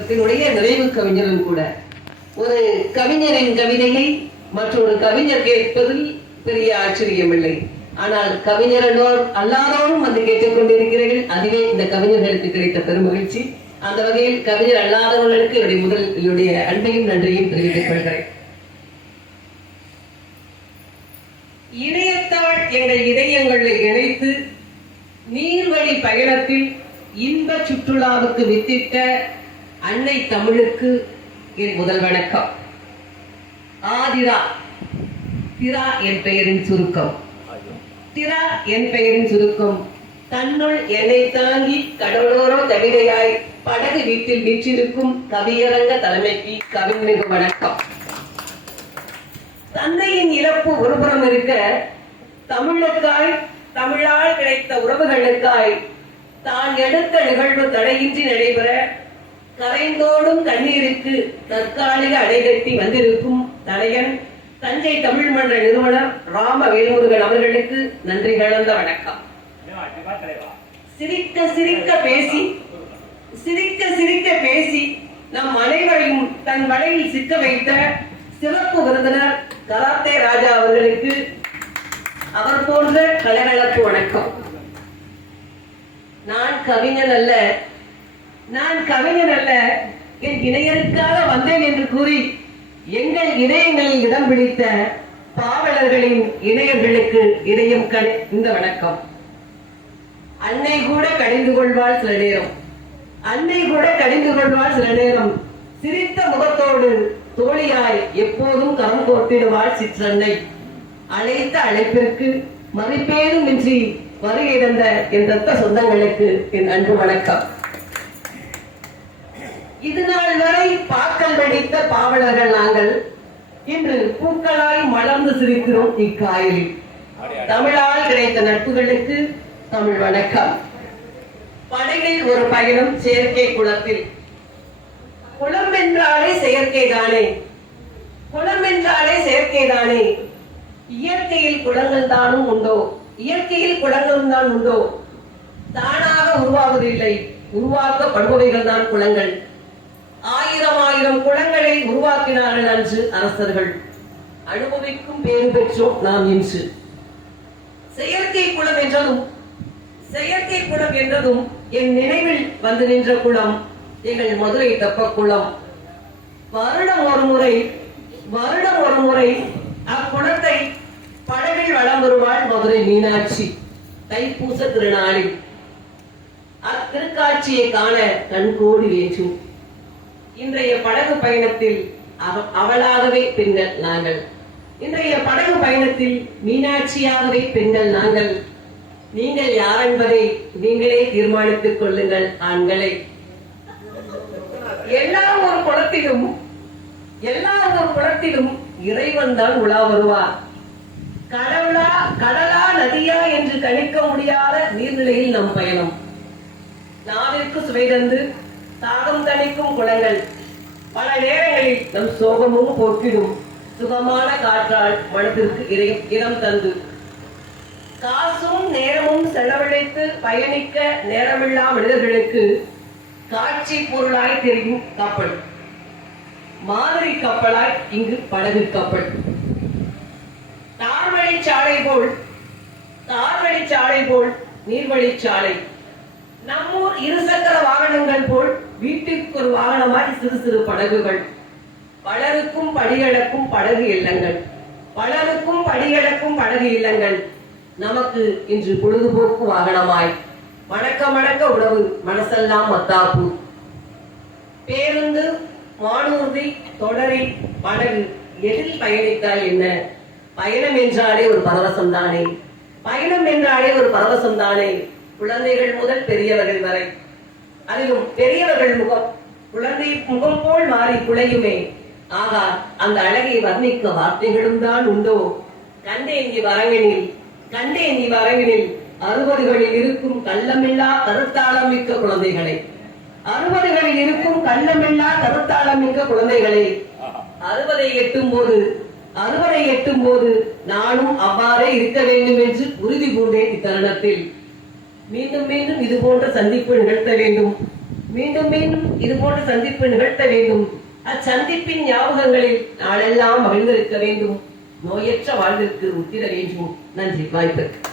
இதனுடைய நிறைவு கவிஞரும் கூட. ஒரு கவிஞரின் கவிதையை மற்றொரு கவிஞர் கேட்பதில் பெரிய ஆச்சரியமில்லை. ஆனால் கவிஞரனோர் அல்லாதோரும் வந்து கேட்டுக் கொண்டிருக்கிறீர்கள் அதுவே இந்த கவிஞர்களுக்கு கிடைத்த பெருமகிழ்ச்சி. அந்த வகையில் கவிஞர் அல்லாதவர்களுக்கு என்னுடைய முதல் என்னுடைய அன்பையும் நன்றியும் தெரிவித்துக் கொள்கிறேன். இணையத்தால் எங்கள் இதயங்களை இணைத்து நீர்வழி பயணத்தில் இன்ப சுற்றுலாவுக்கு வித்திட்ட அன்னை தமிழுக்கு என் முதல் வணக்கம். ஆதிரா திரா என் பெயரின் சுருக்கம். திரா என் பெயரின் சுருக்கம். தன்னுள் என்னை தாங்கி கடலோரோ கவிதையாய் படகு வீட்டில் வீற்றிருக்கும் கவியரங்க தலைமைக்கு கவிஞருக்கு வணக்கம். தந்தையின் இழப்பு ஒருபுறம் இருக்க தமிழுக்காய் தமிழால் கிடைத்த உறவுகளுக்காய் தான் எடுத்த நிகழ்வு தடையின்றி நடைபெற கரைந்தோடும் கண்ணீருக்கு தற்காலிக அடைகட்டி வந்திருக்கும் தலையன் தஞ்சை தமிழ் மன்ற நிறுவனர் ராம வேல்முருகன் அவர்களுக்கு நன்றி கலந்த வணக்கம். சிரிக்க சிரிக்க பேசி சிரிக்க சிரிக்க பேசி நம் அனைவரையும் தன் வலையில் சிக்க வைத்த சிறப்பு விருந்தினர் கராத்தே ராஜா அவர்களுக்கு அவர் போன்ற கலகலப்பு வணக்கம். நான் கவிஞன் அல்ல நான் கவிஞன் அல்ல என் இணையருக்காக வந்தேன் என்று கூறி எங்கள் இணையங்களில் இடம் பிடித்த பாவலர்களின் இணையர்களுக்கு இணையம் கண் இந்த வணக்கம். அன்னை கூட கடிந்து கொள்வாள் சில நேரம். அன்னை கூட கடிந்து கொள்வாள் சில நேரம். சிரித்த முகத்தோடு தோழியாய் எப்போதும் கரம் கோர்த்திடுவாள் சிற்றன்னை. அழைத்த அழைப்பிற்கு மதிப்பேதும் இன்றி வருகை தந்த என் ரத்த சொந்தங்களுக்கு என் அன்பு வணக்கம். இது நாள் வரை பாக்கல் வெடித்த பாவலர்கள் நாங்கள் இன்று பூக்களாய் மலர்ந்து சிரிக்கிறோம் இக்காயலில். தமிழால் கிடைத்த நட்புகளுக்கு தமிழ் வணக்கம். படகில் ஒரு பயணம் செயற்கை குளத்தில். குளம் என்றாலே செயற்கை தானே குளம் என்றாலே செயற்கை தானே இயற்கையில் குளங்கள் தானும் உண்டோ? இயற்கையில் குளங்களும் தான் உண்டோ? தானாக உருவாவதில்லை. உருவாக்கப்படுபவைகள் தான் குளங்கள். ஆயிரம் ஆயிரம் குளங்களை உருவாக்கினார்கள் அன்று அரசர்கள். அனுபவிக்கும் பேறு பெற்றோம் நாம் இன்று. செயற்கை குளம் என்றதும் செயற்கை குளம் என்றதும் என் நினைவில் வந்து நின்ற குளம் எங்கள் மதுரை தப்ப குளம் வருடம் ஒரு முறை வருடம் ஒரு முறை அக்குளத்தை படவில் வளம் வருவாள் மதுரை மீனாட்சி தைப்பூச திருநாளில். அத்திருக்காட்சியை காண கண்கோடி வேற்றும். இன்றைய படகு பயணத்தில் அவ- அவளாகவே பெண்கள் நாங்கள். இன்றைய படகு பயணத்தில் மீனாட்சியாகவே பெண்கள் நாங்கள். நீங்கள் யார் என்பதை நீங்களே தீர்மானித்துக் கொள்ளுங்கள் ஆண்களை. எல்லா ஒரு குளத்திலும் எல்லா ஒரு குளத்திலும் இறைவன் தான் உலா வருவார். கடவுளா கடலா நதியா என்று கணிக்க முடியாத நீர்நிலையில் நம் பயணம். நாவிற்கு சுவை தந்து தாகம் தணிக்கும் குளங்கள் பல நேரங்களில் நம் சோகமும் போக்கிடும். சுகமான காற்றால் மனதிற்கு இறை- இடம் தந்து. காசும் நேரமும் செலவழித்து பயணிக்க நேரமில்லா மனிதர்களுக்கு காட்சி பொருளாய் தெரியும் கப்பல். மாதிரி கப்பலாய் இங்கு படகு கப்பல். தார்வழி சாலை போல் தார்வழி சாலை போல் நீர்வழி சாலை. நம்மூர் இருசக்கர வாகனங்கள் போல் வீட்டுக்கு ஒரு வாகனமாய் சிறு சிறு படகுகள். பலருக்கும் படிகளக்கும் படகு இல்லங்கள். பலருக்கும் படிகளக்கும் படகு இல்லங்கள். நமக்கு இன்று பொழுதுபோக்கு வாகனமாய். மணக்க மணக்க உணவு மனசெல்லாம் மத்தாப்பு. பேருந்து வானூர்தி தொடரில் படகு எதில் பயணித்தால் என்ன? பயணம் என்றாலே ஒரு பரவசம் தானே. பயணம் என்றாலே ஒரு பரவசம் தானே. குழந்தைகள் முதல் பெரியவர்கள் வரை. அதிலும் பெரியவர்கள் முகம் குழந்தை முகம் போல் மாறி குலையுமே. ஆகா அந்த அழகை வர்ணிக்க வார்த்தைகளும் தான் உண்டோ? கண்டேன் நீ வரவினில் கண்டேன் நீ வரவினில் அறுபதுகளில் இருக்கும் கள்ளமில்லா கருத்தாளம் மிக்க குழந்தைகளை. அறுபதுகளில் இருக்கும் கள்ளமில்லா கருத்தாளம் மிக்க குழந்தைகளை. அறுபதை எட்டும் போது அறுபதை எட்டும் போது நானும் அவ்வாறே இருக்க வேண்டும் என்று உறுதி பூண்டேன் இத்தருணத்தில். மீண்டும் மீண்டும் இது போன்ற சந்திப்பு நிகழ்த்த வேண்டும். மீண்டும் மீண்டும் இது போன்ற சந்திப்பு நிகழ்த்த வேண்டும். அச்சந்திப்பின் ஞாபகங்களில் நாளெல்லாம் மகிழ்ந்திருக்க வேண்டும். நோயற்ற வாழ்விற்கு உத்திர வேண்டும். நன்றி. வாய்ப்பிற்கு